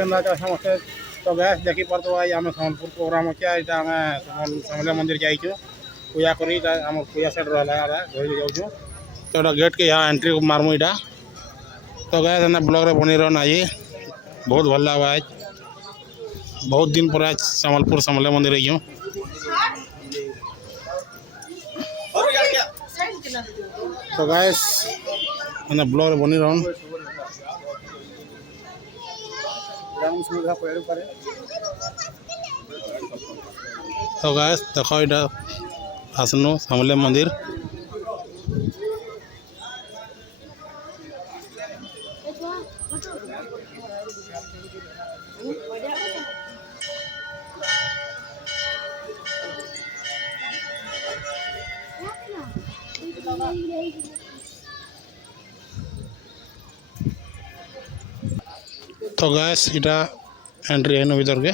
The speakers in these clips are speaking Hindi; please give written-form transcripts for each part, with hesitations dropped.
समस्ते तो गैस देखी पर तो आज आम सम्बलपुर प्रोग्राम अच्छे आम समले मंदिर जाइचु पूजा करी आम पूजा सेट रहा घर जाऊँ तो गेट के यहाँ एंट्री मारमु इटा तो गैस ब्लॉग रे बनी रहन आज बहुत भल लगा आज बहुत दिन पर आज सम्बलपुर समले मंदिर आई तो गैस ब्लॉग रे बनी रहन तो गैस देखो इटा आसनु समले मंदिर तो गैस इटा एंट्री है भीतर के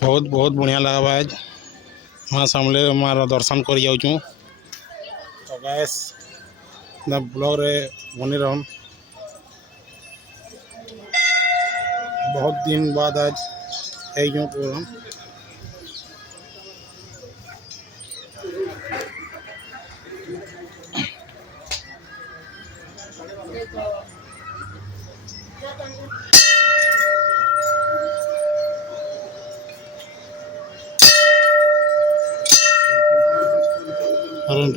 बहुत बहुत बढ़िया लगा आज माँ सामने मार दर्शन कर जाऊँ तो गैस ब्लॉग रे बनी रहन बहुत दिन बाद आज प्रोग्राम और